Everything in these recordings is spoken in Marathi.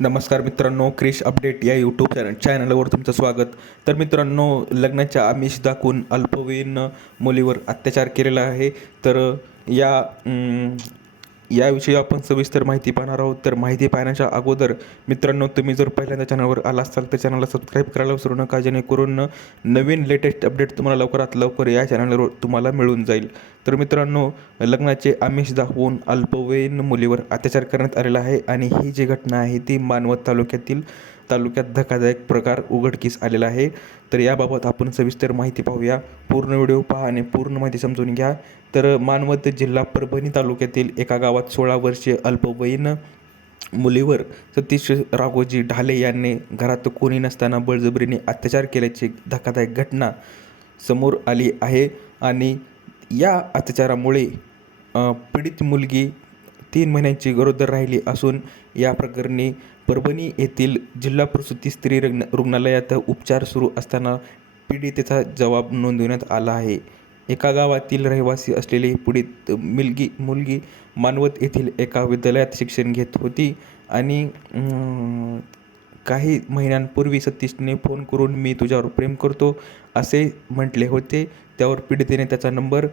नमस्कार मित्रांनो, क्रिश अपडेट या यूट्यूब चॅनलवर तुमचं स्वागत. तर मित्रांनो, लग्नाच्या आमिष दाखवून अल्पवयीन मुलीवर अत्याचार केलेला आहे. तर या याविषयी आपण सविस्तर माहिती पाहणार आहोत. तर माहिती पाहण्याच्या अगोदर मित्रांनो, तुम्ही जर पहिल्यांदा चॅनलवर आला असाल तर चॅनलला सबस्क्राईब करायला विसरू नका, जेणेकरून नवीन लेटेस्ट अपडेट तुम्हाला लवकरात लवकर या चॅनलवर तुम्हाला मिळून जाईल. तर मित्रांनो, लग्नाचे आमिष दाखवून अल्पवयीन मुलीवर अत्याचार करण्यात आलेला आहे आणि ही जी घटना आहे ती मानवत तालुक्यात धक्कादायक प्रकार उघडकीस आलेला आहे. तर याबाबत आपण सविस्तर माहिती पाहूया. पूर्ण व्हिडिओ पहा आणि पूर्ण माहिती समजून घ्या. तर मानवत जिल्हा परभणी तालुक्यातील एका गावात 16 वर्षीय अल्पवयीन मुलीवर सतीश राघोजी ढाले यांनी घरात कोणी नसताना बळजबरीने अत्याचार केल्याची धक्कादायक घटना समोर आली आहे. आणि या अत्याचारामुळे पीडित मुलगी 3 महिन्यांची गरोदर राहिली असून या प्रकरणी परभणी येथील जिल्हा प्रसूती स्त्री रुग्णालयात उपचार सुरू असताना पीडितेचा जबाब नोंदवण्यात आला आहे. एका गावातील रहिवासी असलेली पीडित मुलगी मानवत येथील एका विद्यालयात शिक्षण घेत होती आणि काही महिन्यांपूर्वी सतीशने फोन करून मी तुझ्यावर प्रेम करतो असे म्हटले होते. त्यावर पीडितेने त्याचा नंबर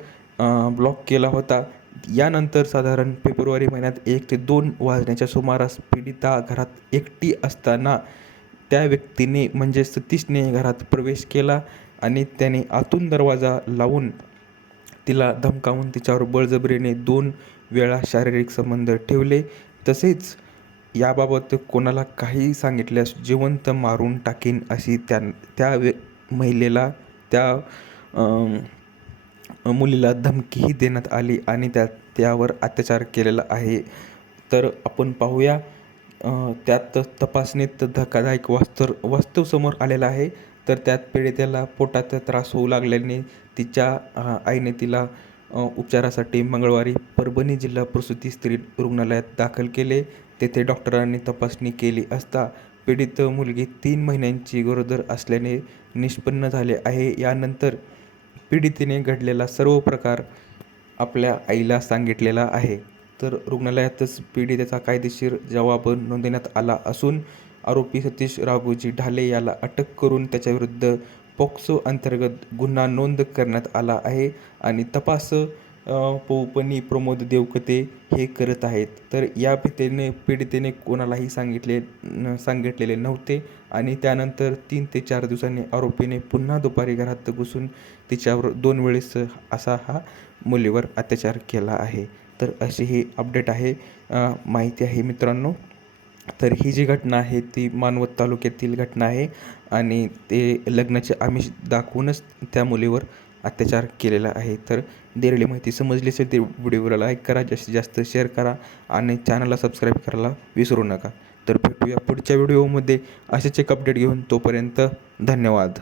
ब्लॉक केला होता. यानंतर साधारण फेब्रुवारी महिन्यात 1 ते 2 वाजण्याच्या सुमारास पीडिता घरात एकटी असताना त्या व्यक्तीने म्हणजे सतीशने घरात प्रवेश केला आणि त्याने आतून दरवाजा लावून तिला धमकावून तिच्यावर बळजबरीने 2 वेळा शारीरिक संबंध ठेवले. तसेच याबाबत कोणाला काही सांगितल्यास जिवंत मारून टाकीन अशी महिलेला मुलीला धमकीही देण्यात आली आणि त्यावर अत्याचार केलेला आहे. तर आपण पाहूया. त्यात तपासणीत धक्कादायक वास्तव समोर आलेला आहे. तर त्यात पीडितेला पोटात त्रास होऊ लागल्याने तिच्या आईने तिला उपचारासाठी मंगळवारी परभणी जिल्हा प्रसूती स्त्री रुग्णालयात दाखल केले. तेथे डॉक्टरांनी तपासणी केली असता पीडित मुलगी 3 महिन्यांची गरोदर असल्याने निष्पन्न झाले आहे. यानंतर पीडितेने घडलेला सर्व प्रकार आपल्या आईला सांगितलेला आहे. तर रुग्णालयातच पीडितेचा कायदेशीर जबाब नोंदवण्यात आला असून आरोपी सतीश राघोजी ढाले याला अटक करून त्याच्याविरुद्ध पॉक्सो अंतर्गत गुन्हा नोंद करण्यात आला आहे आणि तपास पौपनी प्रमोद देवकते हे करत आहेत. तर या पीडितेने कोणालाही सांगितलेले नव्हते आणि त्यानंतर 3 ते 4 दिवसांनी आरोपीने पुन्हा दुपारी घरात घुसून तिच्यावर 2 वेळेस असा हा मुलीवर अत्याचार केला आहे. तर अशी ही अपडेट आहे, माहिती आहे मित्रांनो. तर ही जी घटना आहे ती मानवत तालुक्यातील घटना आहे आणि ते लग्नाचे आमिष दाखवूनच त्या मुलीवर अत्याचार केलेला आहे. तर दिलेली माहिती समजली असेल तर व्हिडिओला लाईक करा, जास्तीत जास्त शेअर करा आणि चॅनलला सबस्क्राईब करायला विसरू नका. तर भेटूया पुढच्या व्हिडिओमध्ये असेच एक अपडेट घेऊन. तोपर्यंत धन्यवाद.